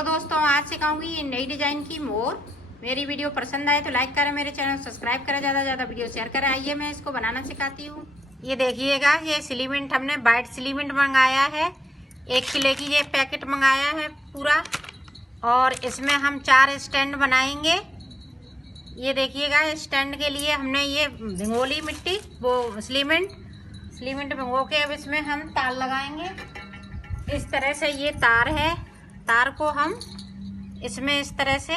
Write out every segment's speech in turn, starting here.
Hello दोस्तों, आज सिखाऊंगी ये नई डिजाइन की मोर। मेरी वीडियो पसंद आए तो लाइक करें, मेरे चैनल सब्सक्राइब करें, ज़्यादा से ज़्यादा वीडियो शेयर करें। आइए मैं इसको बनाना सिखाती हूँ। ये देखिएगा, ये सिलीमेंट हमने वाइट सिलीमेंट मंगाया है। 1 किलो की ये पैकेट मंगाया है पूरा। और इसमें हम 4 स्टैंड बनाएंगे। ये देखिएगा, स्टैंड के लिए हमने ये भिंगोली मिट्टी वो सिलीमेंट भिंगो के अब इसमें हम तार लगाएंगे। इस तरह से ये तार है, तार को हम इसमें इस तरह से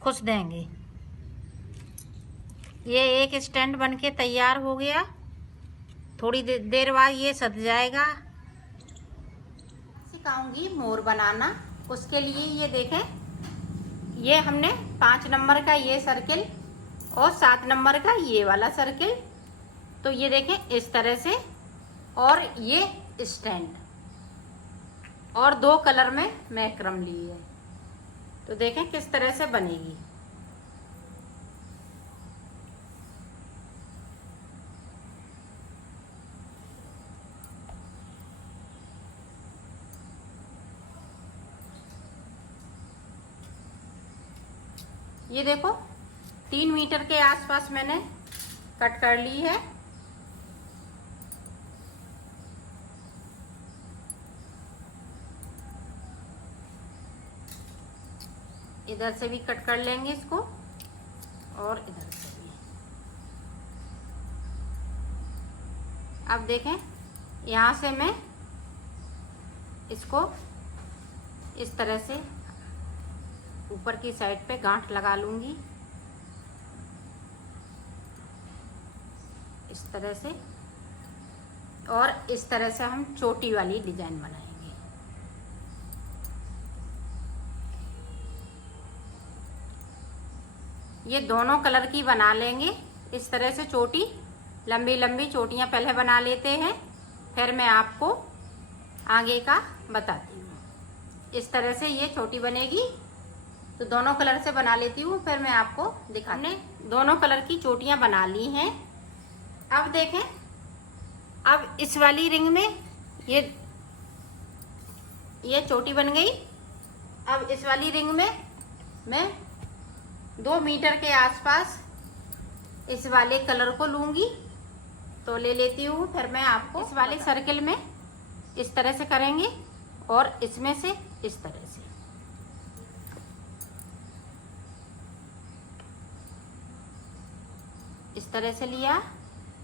खुश देंगे। ये एक स्टैंड बनके तैयार हो गया। थोड़ी देर बाद ये सज जाएगा। सिखाऊंगी मोर बनाना। उसके लिए ये देखें, ये हमने 5 नंबर का ये सर्किल और 7 नंबर का ये वाला सर्किल, तो ये देखें इस तरह से, और ये स्टैंड और 2 कलर में मैक्रम ली है। तो देखें किस तरह से बनेगी। ये देखो 3 मीटर के आसपास मैंने कट कर ली है। इधर से भी कट कर लेंगे इसको और इधर से भी। अब देखें, यहाँ से मैं इसको इस तरह से ऊपर की साइड पे गांठ लगा लूंगी, इस तरह से। और इस तरह से हम चोटी वाली डिजाइन बनाएंगे। ये दोनों कलर की बना लेंगे। इस तरह से चोटी, लंबी लंबी चोटियां पहले बना लेते हैं, फिर मैं आपको आगे का बताती हूँ। इस तरह से ये चोटी बनेगी। तो दोनों कलर से बना लेती हूँ, फिर मैं आपको दिखाने। दोनों कलर की चोटियां बना ली हैं। अब देखें, अब इस वाली रिंग में ये चोटी बन गई। अब इस वाली रिंग में मैं 2 मीटर के आसपास इस वाले कलर को लूंगी। तो ले लेती हूँ, फिर मैं आपको इस वाले सर्किल में इस तरह से करेंगे और इसमें से इस तरह से। इस तरह से लिया,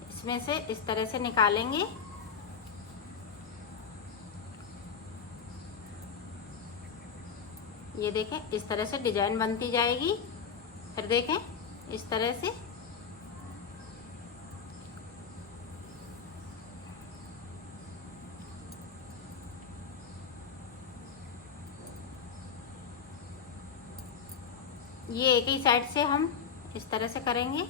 इसमें से इस तरह से निकालेंगे। ये देखें, इस तरह से डिजाइन बनती जाएगी। फिर देखें इस तरह से। ये एक ही साइड से हम इस तरह से करेंगे।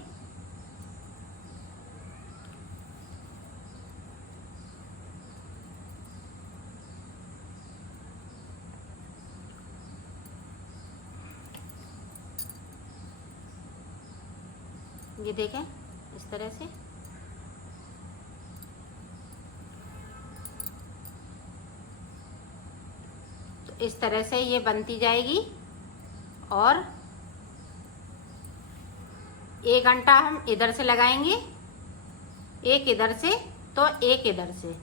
ये देखें इस तरह से। तो इस तरह से ये बनती जाएगी। और 1 घंटा हम इधर से लगाएंगे, एक इधर से तो एक इधर से।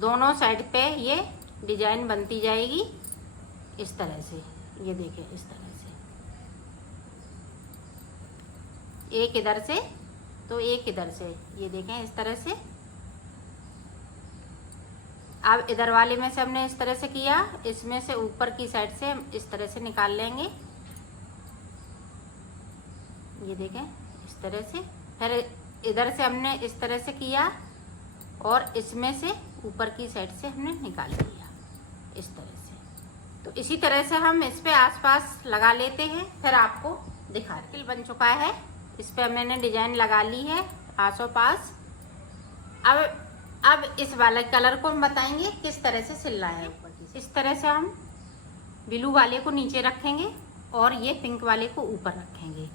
दोनों साइड पे ये डिजाइन बनती जाएगी इस तरह से। ये देखें इस तरह से, एक इधर से तो एक इधर से। ये देखें इस तरह से। अब इधर वाले में से हमने इस तरह से किया, इसमें से ऊपर की साइड से हम इस तरह से निकाल लेंगे। ये देखें इस तरह से। फिर इधर से हमने इस तरह से किया और इसमें से ऊपर की साइड से हमने निकाल लिया इस तरह से। तो इसी तरह से हम इस पे आसपास लगा लेते हैं, फिर आपको दिखा। सर्किल बन चुका है, इस पे मैंने डिजाइन लगा ली है आसो पास। अब इस वाले कलर को हम बताएंगे किस तरह से सिलना है। ऊपर की इस तरह से हम ब्लू वाले को नीचे रखेंगे और ये पिंक वाले को ऊपर रखेंगे।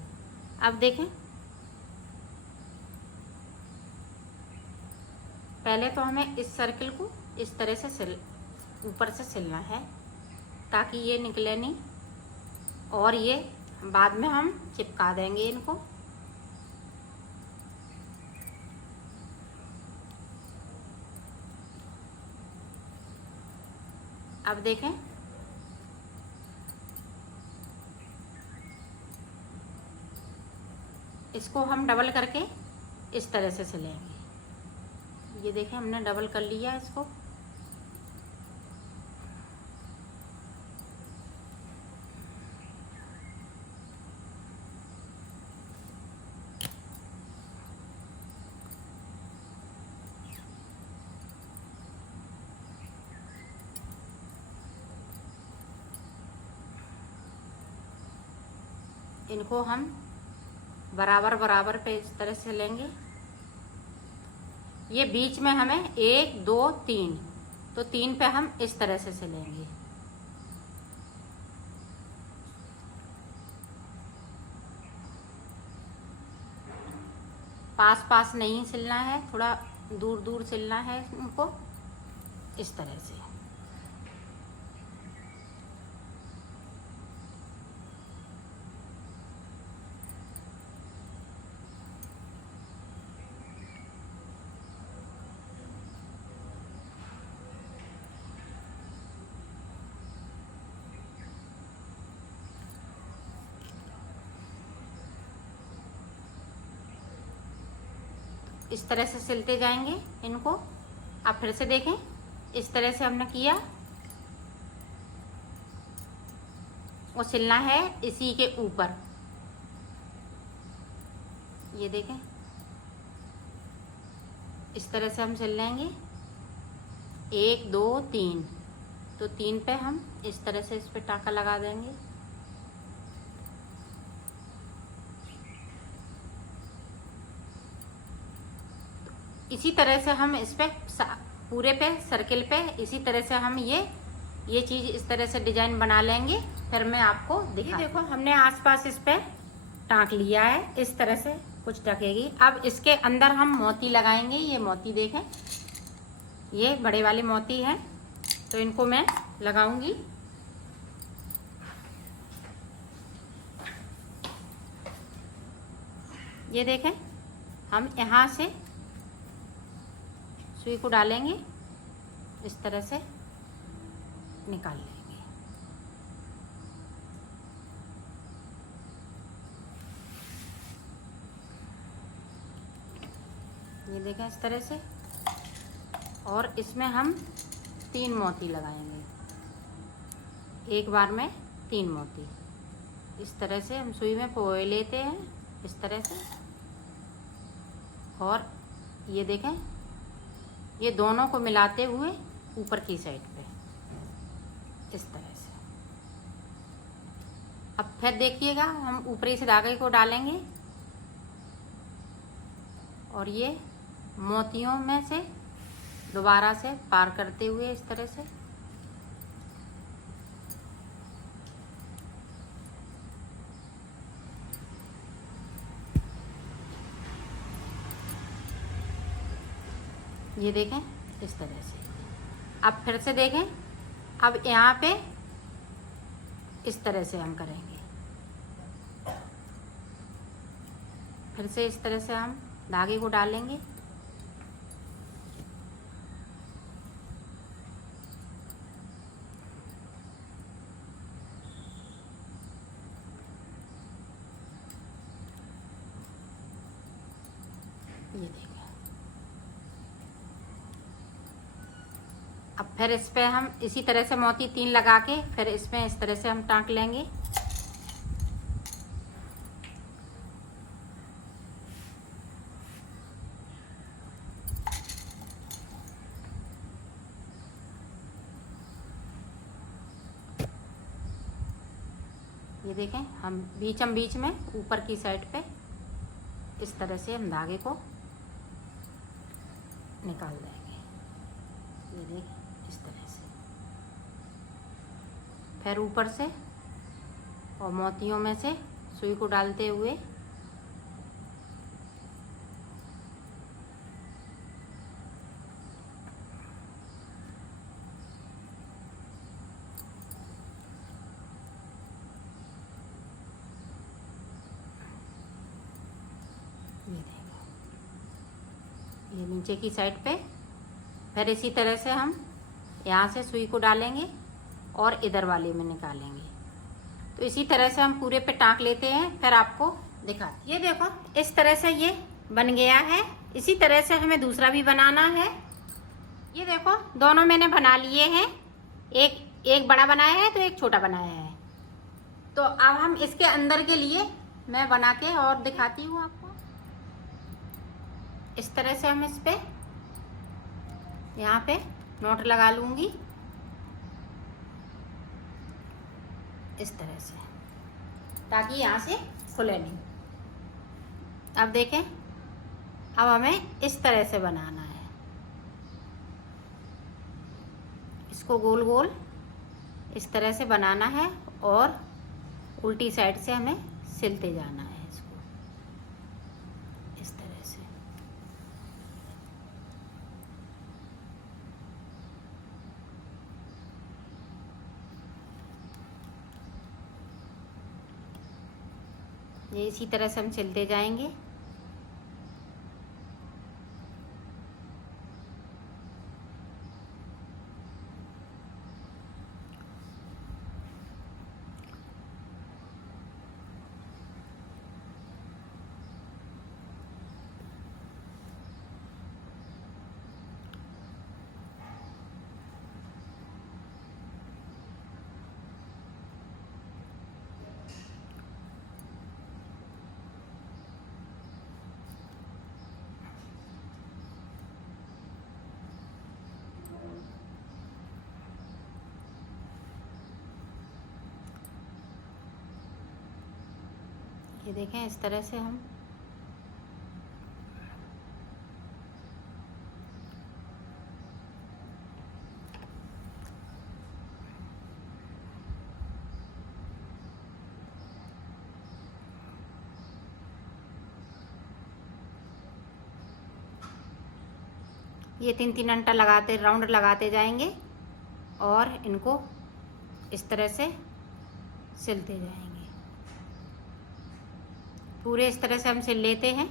अब देखें, पहले तो हमें इस सर्किल को इस तरह से ऊपर से सिलना है। ताकि ये निकले नहीं, और ये बाद में हम चिपका देंगे इनको। अब देखें, इसको हम डबल करके इस तरह से सिलेंगे। ये देखें, हमने डबल कर लिया इसको। इनको हम बराबर बराबर पे इस तरह से लेंगे। ये बीच में हमें 1 2 3, तो 3 पे हम इस तरह से सिलेंगे। पास पास नहीं सिलना है, थोड़ा दूर दूर सिलना है इनको, इस तरह से। इस तरह से सिलते जाएंगे इनको। आप फिर से देखें, इस तरह से हमने किया, वो सिलना है इसी के ऊपर। ये देखें, इस तरह से हम सिल लेंगे। 1 2 3, तो 3 पे हम इस तरह से इस पे टाँका लगा देंगे। इसी तरह से हम इस पे पूरे पे सर्किल पे इसी तरह से हम ये चीज़ इस तरह से डिजाइन बना लेंगे। फिर मैं आपको दिखा, देखो हमने आसपास इस पे टाँक लिया है, इस तरह से कुछ टकेगी। अब इसके अंदर हम मोती लगाएंगे। ये मोती देखें, ये बड़े वाले मोती हैं, तो इनको मैं लगाऊंगी। ये देखें, हम यहाँ से सुई को डालेंगे, इस तरह से निकाल लेंगे। ये देखें, इस तरह से। और इसमें हम 3 मोती लगाएंगे, एक बार में 3 मोती। इस तरह से हम सुई में पोए लेते हैं, इस तरह से। और ये देखें, ये दोनों को मिलाते हुए ऊपर की साइड पे इस तरह से। अब फिर देखिएगा, हम ऊपरी से धागे को डालेंगे और ये मोतियों में से दोबारा से पार करते हुए इस तरह से। ये देखें, इस तरह से। अब फिर से देखें, अब यहाँ पे इस तरह से हम करेंगे। फिर से इस तरह से हम धागे को डालेंगे। ये देखें, अब फिर इस पे हम इसी तरह से मोती 3 लगा के फिर इसमें इस तरह से हम टाँक लेंगे। ये देखें, हम बीच में ऊपर की साइड पे इस तरह से हम धागे को निकाल देंगे। ये देखें, इस तरह से। फिर ऊपर से और मोतियों में से सुई को डालते हुए ये नीचे की साइड पे। फिर इसी तरह से हम यहाँ से सुई को डालेंगे और इधर वाले में निकालेंगे। तो इसी तरह से हम पूरे पे टाँक लेते हैं, फिर आपको दिखा। ये देखो इस तरह से ये बन गया है। इसी तरह से हमें दूसरा भी बनाना है। ये देखो दोनों मैंने बना लिए हैं, एक बड़ा बनाया है तो एक छोटा बनाया है। तो अब हम इसके अंदर के लिए मैं बना के और दिखाती हूँ आपको। इस तरह से हम इस पे यहाँ पे नोट लगा लूँगी इस तरह से, ताकि यहाँ से खुले नहीं। अब देखें, अब हमें इस तरह से बनाना है। इसको गोल गोल इस तरह से बनाना है और उल्टी साइड से हमें सिलते जाना है इसको इस तरह से। ये इसी तरह से हम सिलते जाएंगे। ये देखें इस तरह से हम ये 3-3 अंटा लगाते, राउंड लगाते जाएंगे और इनको इस तरह से सिलते जाएंगे। पूरे इस तरह से हम सिल लेते हैं,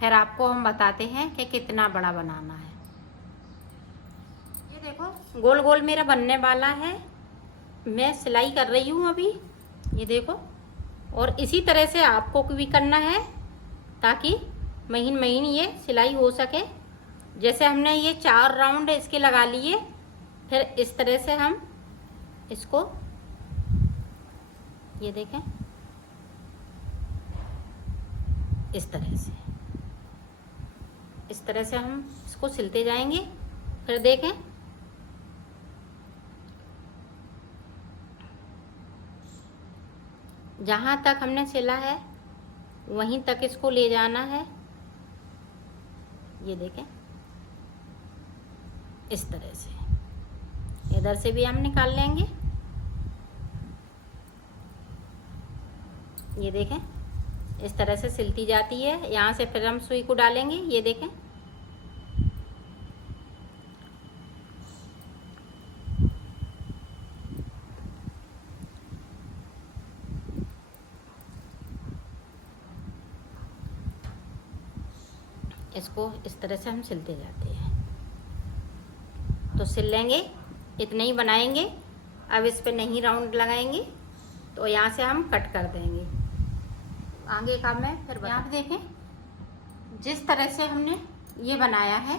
फिर आपको हम बताते हैं कि कितना बड़ा बनाना है। ये देखो गोल गोल मेरा बनने वाला है। मैं सिलाई कर रही हूँ अभी, ये देखो। और इसी तरह से आपको भी करना है ताकि महीन महीन ये सिलाई हो सके। जैसे हमने ये 4 राउंड इसके लगा लिए, फिर इस तरह से हम इसको, ये देखें इस तरह से हम इसको सिलते जाएंगे। फिर देखें जहाँ तक हमने सिला है वहीं तक इसको ले जाना है। ये देखें इस तरह से, इधर से भी हम निकाल लेंगे। ये देखें इस तरह से सिलती जाती है। यहाँ से फिर हम सुई को डालेंगे। ये देखें इसको इस तरह से हम सिलते जाते हैं। तो सिल लेंगे, इतने ही बनाएंगे। अब इस पे नहीं राउंड लगाएंगे, तो यहाँ से हम कट कर देंगे। आगे का मैं फिर यहाँ पे देखें जिस तरह से हमने ये बनाया है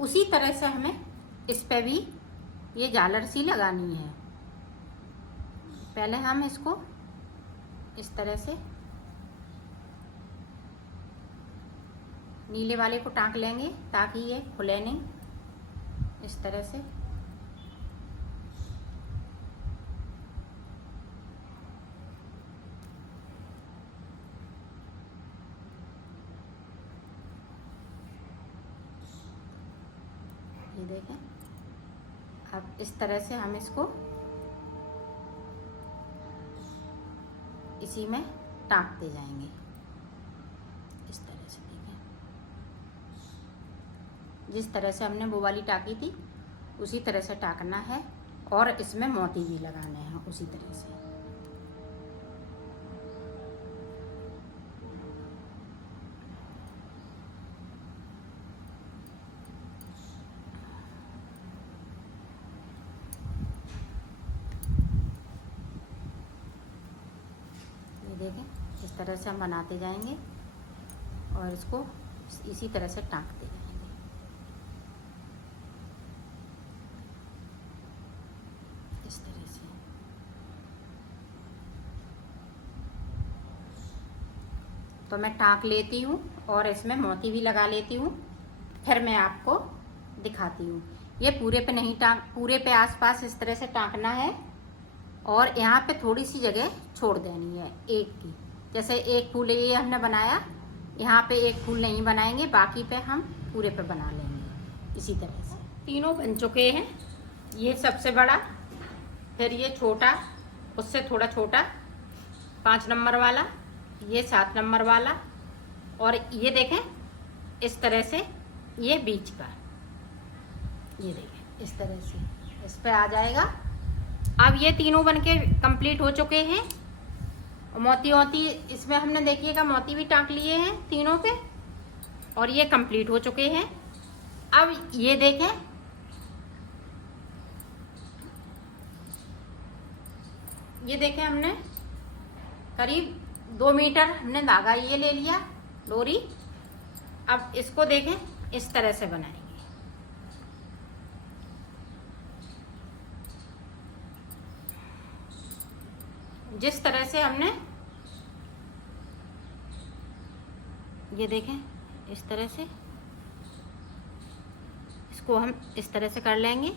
उसी तरह से हमें इस पे भी ये झालर सी लगानी है। पहले हम इसको इस तरह से नीले वाले को टाँक लेंगे ताकि ये खुले नहीं। इस तरह से ये देखें। अब इस तरह से हम इसको इसी में टाँकते जाएंगे इस तरह से। देखें जिस तरह से हमने वो वाली टाँकी थी उसी तरह से टाँकना है और इसमें मोती भी लगाने हैं उसी तरह से। देखें इस तरह से हम बनाते जाएंगे और इसको इसी तरह से टाँकते जाएंगे। इस तरह से तो मैं टाँक लेती हूँ और इसमें मोती भी लगा लेती हूँ, फिर मैं आपको दिखाती हूँ। ये पूरे पे नहीं पूरे पे आसपास इस तरह से टाँकना है और यहाँ पे थोड़ी सी जगह छोड़ देनी है एक की। जैसे एक फूल ये हमने बनाया, यहाँ पे एक फूल नहीं बनाएंगे, बाकी पे हम पूरे पे बना लेंगे इसी तरह से। तीनों बन चुके हैं, ये सबसे बड़ा, फिर ये छोटा, उससे थोड़ा छोटा 5 नंबर वाला, ये 7 नंबर वाला, और ये देखें इस तरह से ये बीच का, ये देखें इस तरह से इस पे आ जाएगा। अब ये तीनों बनके कंप्लीट हो चुके हैं। मोती इसमें हमने देखिएगा मोती भी टाँक लिए हैं तीनों पे और ये कंप्लीट हो चुके हैं। अब ये देखें हमने करीब 2 मीटर हमने धागा ये ले लिया डोरी। अब इसको देखें इस तरह से बनाएंगे। जिस तरह से हमने ये देखें इस तरह से इसको हम इस तरह से कर लेंगे।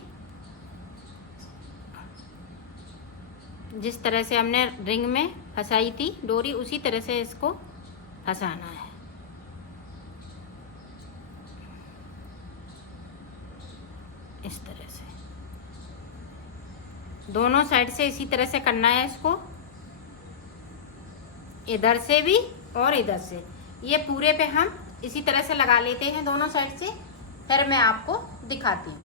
जिस तरह से हमने रिंग में फंसाई थी डोरी, उसी तरह से इसको फंसाना है। इस तरह से दोनों साइड से इसी तरह से करना है इसको, इधर से भी और इधर से। ये पूरे पे हम इसी तरह से लगा लेते हैं दोनों साइड से, फिर मैं आपको दिखाती हूँ।